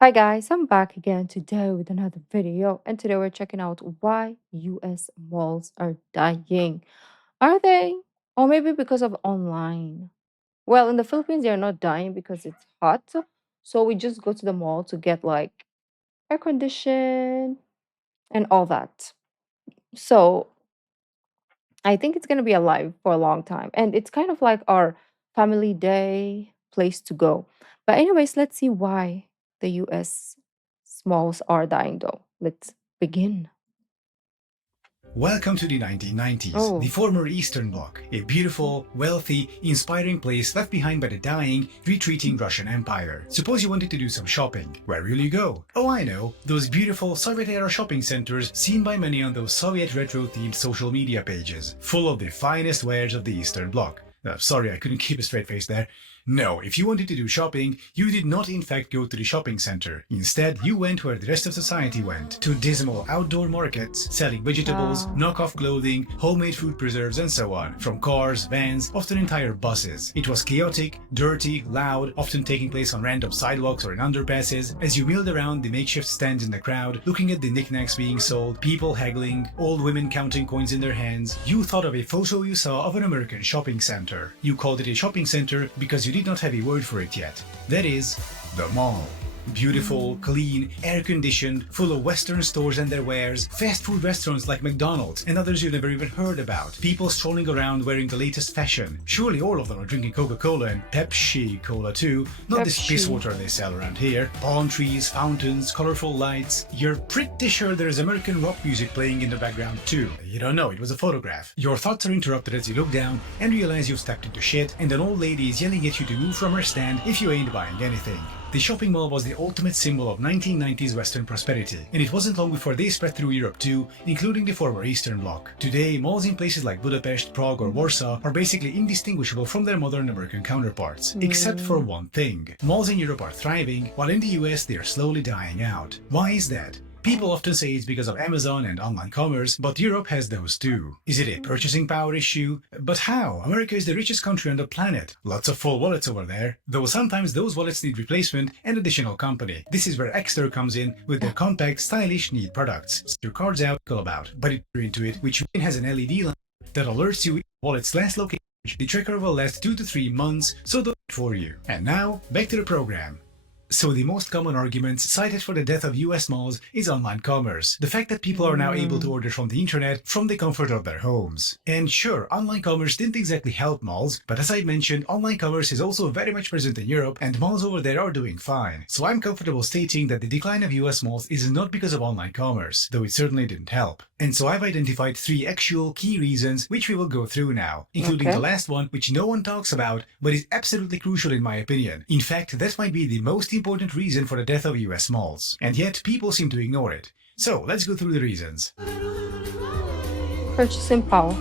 Hi guys, I'm back again today with another video, and today we're checking out why US malls are dying. Are they? Or maybe because of online. Well, in the Philippines, they're not dying because it's hot. So we just go to the mall to get like air condition and all that. So I think it's gonna be alive for a long time. And it's kind of like our family day place to go. But anyways, let's see why the US malls are dying though. Let's begin. Welcome to the 1990s, the Oh, former Eastern Bloc, a beautiful, wealthy, inspiring place left behind by the dying, retreating Russian Empire. Suppose you wanted to do some shopping. Where will you go? Oh, I know, those beautiful Soviet-era shopping centers seen by many on those Soviet retro-themed social media pages, full of the finest wares of the Eastern Bloc. Sorry, I couldn't keep a straight face there. No, if you wanted to do shopping, you did not in fact go to the shopping center. Instead, you went where the rest of society went, to dismal outdoor markets, selling vegetables, wow. knockoff clothing, homemade food preserves and so on, from cars, vans, often entire buses. It was chaotic, dirty, loud, often taking place on random sidewalks or in underpasses. As you milled around the makeshift stands in the crowd, looking at the knickknacks being sold, people haggling, old women counting coins in their hands, you thought of a photo you saw of an American shopping center. You called it a shopping center because you did not have a word for it yet. That is, the mall. Beautiful, clean, air-conditioned, full of Western stores and their wares, fast food restaurants like McDonald's and others you've never even heard about, people strolling around wearing the latest fashion. Surely all of them are drinking Coca-Cola and Pepsi Cola too, not this piss Pepsi. water they sell around here. Palm trees, fountains, colorful lights. You're pretty sure there's American rock music playing in the background too. You don't know, it was a photograph. Your thoughts are interrupted as you look down and realize you've stepped into shit, and an old lady is yelling at you to move from her stand if you ain't buying anything. The shopping mall was the ultimate symbol of 1990s Western prosperity, and it wasn't long before they spread through Europe too, including the former Eastern Bloc. Today, malls in places like Budapest, Prague or Warsaw are basically indistinguishable from their modern American counterparts, except for Mm, one thing. Malls in Europe are thriving, while in the US they are slowly dying out. Why is that? People often say it's because of Amazon and online commerce, but Europe has those too. Is it a purchasing power issue? But how? America is the richest country on the planet. Lots of full wallets over there. Though sometimes those wallets need replacement and additional company. This is where Exter comes in with their compact, stylish, neat products. Set your cards out, call about. But if you're into it, which has an LED lamp that alerts you if your wallet's last location. The tracker will last 2 to 3 months, so don't wait for you. And now, back to the program. So the most common arguments cited for the death of US malls is online commerce. The fact that people are now able to mm, order from the internet from the comfort of their homes. And sure, online commerce didn't exactly help malls, but as I mentioned, online commerce is also very much present in Europe and malls over there are doing fine. So I'm comfortable stating that the decline of US malls is not because of online commerce, though it certainly didn't help. And so I've identified 3 actual key reasons which we will go through now, including the okay. last one which no one talks about but is absolutely crucial in my opinion. In fact, that might be the most important reason for the death of US malls. And yet people seem to ignore it. So let's go through the reasons. Purchasing power.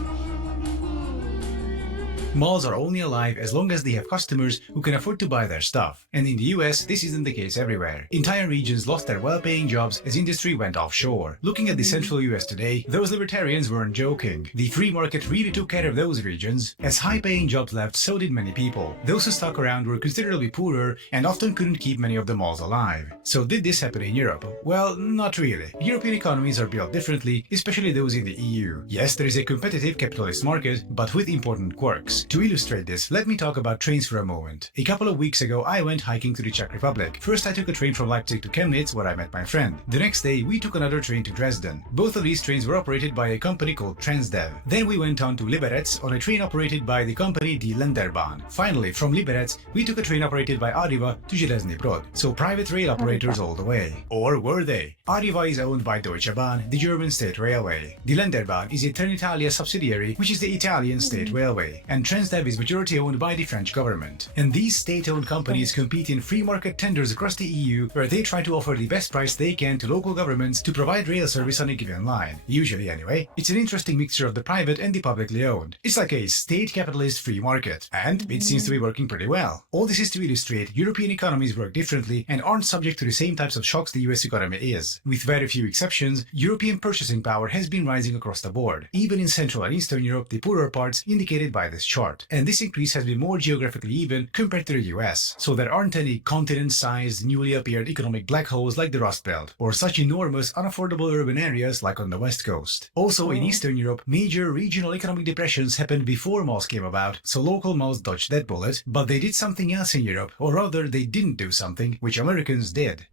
Malls are only alive as long as they have customers who can afford to buy their stuff. And in the US, this isn't the case everywhere. Entire regions lost their well-paying jobs as industry went offshore. Looking at the central US today, those libertarians weren't joking. The free market really took care of those regions. As high-paying jobs left, so did many people. Those who stuck around were considerably poorer and often couldn't keep many of the malls alive. So did this happen in Europe? Well, not really. European economies are built differently, especially those in the EU. Yes, there is a competitive capitalist market, but with important quirks. To illustrate this, let me talk about trains for a moment. A couple of weeks ago, I went hiking to the Czech Republic. First, I took a train from Leipzig to Chemnitz, where I met my friend. The next day, we took another train to Dresden. Both of these trains were operated by a company called Transdev. Then we went on to Liberec on a train operated by the company Die Länderbahn. Finally, from Liberec, we took a train operated by Arriva to Železný Brod. So private rail operators all the way. Or were they? Arriva is owned by Deutsche Bahn, the German state railway. Die Länderbahn is a Trenitalia subsidiary, which is the Italian state railway. And Transdev is majority owned by the French government. And these state-owned companies compete in free market tenders across the EU where they try to offer the best price they can to local governments to provide rail service on a given line. Usually anyway. It's an interesting mixture of the private and the publicly owned. It's like a state capitalist free market. And it seems to be working pretty well. All this is to illustrate European economies work differently and aren't subject to the same types of shocks the US economy is. With very few exceptions, European purchasing power has been rising across the board. Even in Central and Eastern Europe, the poorer parts indicated by this chart. chart, and this increase has been more geographically even compared to the US, so there aren't any continent-sized, newly appeared economic black holes like the Rust Belt, or such enormous, unaffordable urban areas like on the West Coast. Also, in Eastern Europe, major regional economic depressions happened before malls came about, so local malls dodged that bullet, but they did something else in Europe, or rather, they didn't do something, which Americans did.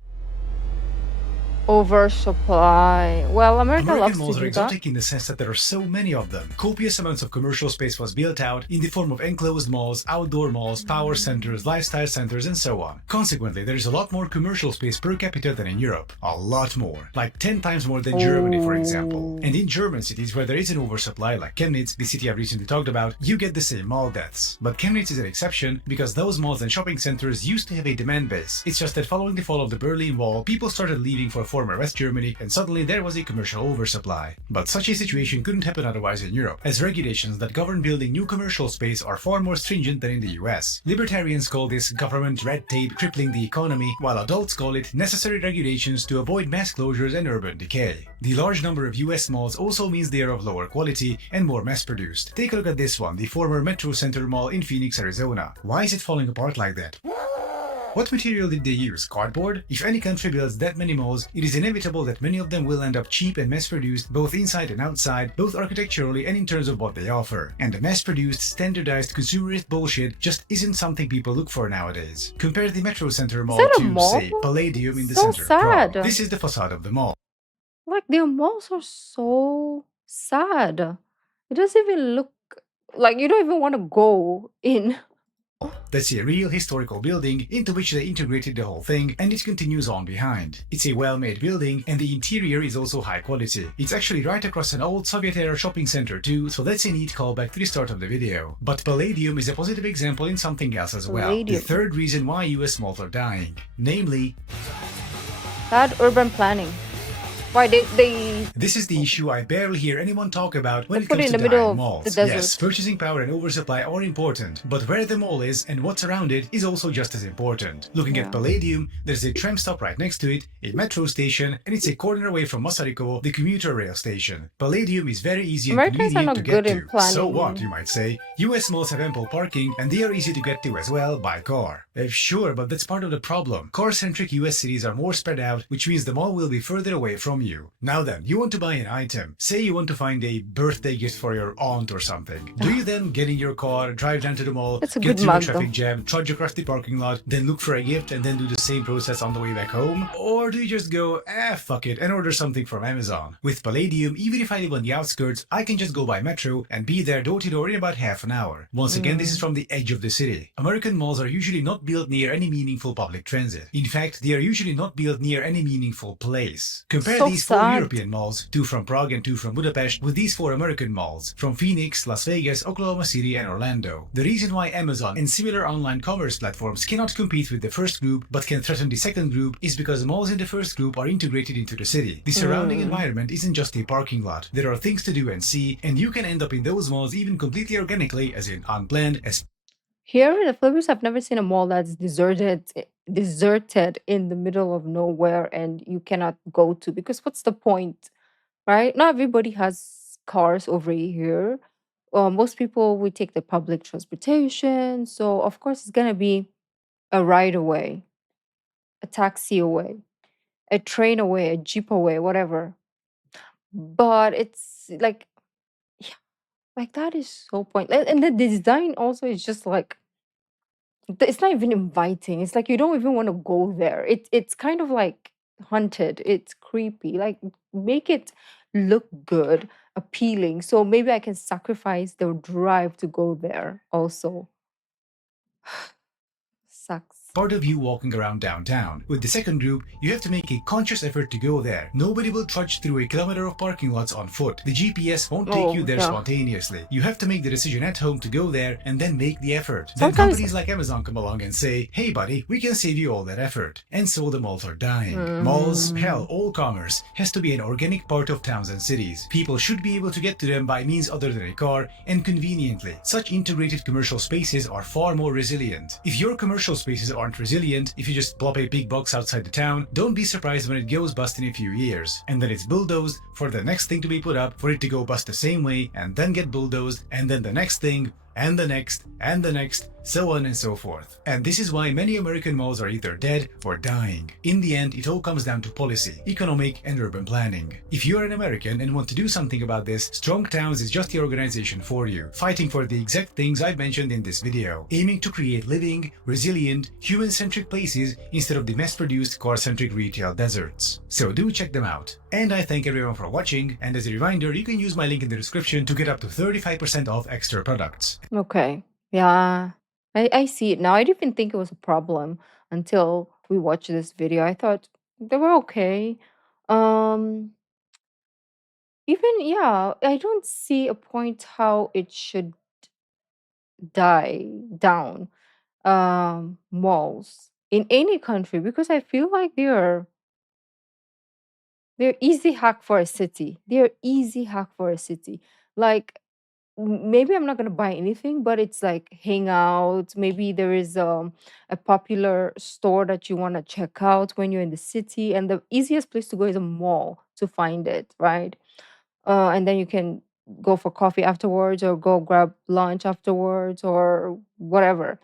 Oversupply. Well, America American loves to malls are do that. exotic in the sense that there are so many of them. Copious amounts of commercial space was built out in the form of enclosed malls, outdoor malls, power centers, lifestyle centers, and so on. Consequently, there is a lot more commercial space per capita than in Europe. A lot more. Like 10 times more than Germany, for example. And in German cities where there is an oversupply, like Chemnitz, the city I've recently talked about, you get the same mall deaths. But Chemnitz is an exception because those malls and shopping centers used to have a demand base. It's just that following the fall of the Berlin Wall, people started leaving for former West Germany, and suddenly there was a commercial oversupply. But such a situation couldn't happen otherwise in Europe, as regulations that govern building new commercial space are far more stringent than in the US. Libertarians call this government red tape crippling the economy, while adults call it necessary regulations to avoid mass closures and urban decay. The large number of US malls also means they are of lower quality and more mass-produced. Take a look at this one, the former Metro Center Mall in Phoenix, Arizona. Why is it falling apart like that? What material did they use? Cardboard? If any country builds that many malls, it is inevitable that many of them will end up cheap and mass-produced, both inside and outside, both architecturally and in terms of what they offer. And the mass-produced, standardized, consumerist bullshit just isn't something people look for nowadays. Compare the Metro Center Mall to, mall? say, Palladium in the So center of sad. Prague. This is the facade of the mall. Like, their malls are so sad. It doesn't even look like you don't even want to go in. That's a real historical building into which they integrated the whole thing, and it continues on behind. It's a well-made building, and the interior is also high quality. It's actually right across an old Soviet-era shopping center too, so that's a neat callback to the start of the video. But Palladium is a positive example in something else as well. Palladium. The third reason why US malls are dying. Namely, Bad urban planning. Why they this is the issue I barely hear anyone talk about when They it put comes it in to the middle dying of malls. the desert. Yes, purchasing power and oversupply are important, but where the mall is and what's around it is also just as important. Looking Yeah. at Palladium, there's a tram stop right next to it, a metro station, and it's a corner away from Masariko, the commuter rail station. Palladium is very easy and Americans are convenient not to good get in to. planning. So what, you might say? US malls have ample parking, and they are easy to get to as well by car. Sure, but that's part of the problem. Car-centric US cities are more spread out, which means the mall will be further away from you. Now then, you want to buy an item. Say you want to find a birthday gift for your aunt or something. Do you then get in your car, drive down to the mall, That's a get good through a mug, traffic though. jam, trudge across the parking lot, then look for a gift and then do the same process on the way back home? Or do you just go, fuck it, and order something from Amazon? With Palladium, even if I live on the outskirts, I can just go by metro and be there door to door in about half an hour. Once again, this is from the edge of the city. American malls are usually not built near any meaningful public transit. In fact, they are usually not built near any meaningful place. Compare So these four sad. European malls, 2 from Prague and 2 from Budapest, with these 4 American malls, from Phoenix, Las Vegas, Oklahoma City, and Orlando. The reason why Amazon and similar online commerce platforms cannot compete with the first group but can threaten the second group is because malls in the first group are integrated into the city. The surrounding environment isn't just a parking lot. There are things to do and see, and you can end up in those malls even completely organically, as in unplanned, as Here in the Philippines, I've never seen a mall that's deserted in the middle of nowhere and you cannot go to because what's the point, right? Not everybody has cars over here. Most people we take the public transportation, so of course it's gonna be a ride away, a taxi away, a train away, a jeep away, whatever. But it's like, yeah, like that is so pointless. And the design also is just like it's not even inviting. It's like you don't even want to go there. It's kind of like haunted. It's creepy. Like make it look good, appealing. So maybe I can sacrifice the drive to go there also. Sucks. part of you walking around downtown. With the second group, you have to make a conscious effort to go there. Nobody will trudge through a kilometer of parking lots on foot. The GPS won't take you there spontaneously. You have to make the decision at home to go there and then make the effort. Then Sometimes- companies like Amazon come along and say, hey buddy, we can save you all that effort. And so the malls are dying. Malls, hell, all commerce, has to be an organic part of towns and cities. People should be able to get to them by means other than a car, and conveniently. Such integrated commercial spaces are far more resilient. If your commercial spaces aren't resilient, if you just plop a big box outside the town, don't be surprised when it goes bust in a few years. And then it's bulldozed for the next thing to be put up, for it to go bust the same way, and then get bulldozed, and then the next thing. and the next, and the next, so on and so forth. And this is why many American malls are either dead or dying. In the end, it all comes down to policy, economic, and urban planning. If you are an American and want to do something about this, Strong Towns is just the organization for you, fighting for the exact things I've mentioned in this video, aiming to create living, resilient, human-centric places instead of the mass-produced car-centric retail deserts. So do check them out. And I thank everyone for watching, and as a reminder, you can use my link in the description to get up to 35% off extra products. Okay. Yeah. I see it now. I didn't even think it was a problem until we watched this video. I thought they were okay. Um, even yeah, I don't see a point how it should die down malls in any country because I feel like they're easy hack for a city. They're easy hack for a city. Like maybe I'm not gonna buy anything, but it's like hangout. Maybe there is a popular store that you want to check out when you're in the city, and the easiest place to go is a mall to find it, right? And then you can go for coffee afterwards, or go grab lunch afterwards, or whatever.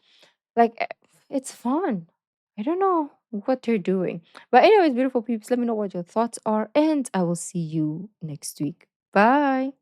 Like it's fun. I don't know what they're doing, but anyways, beautiful peeps, let me know what your thoughts are, and I will see you next week. Bye.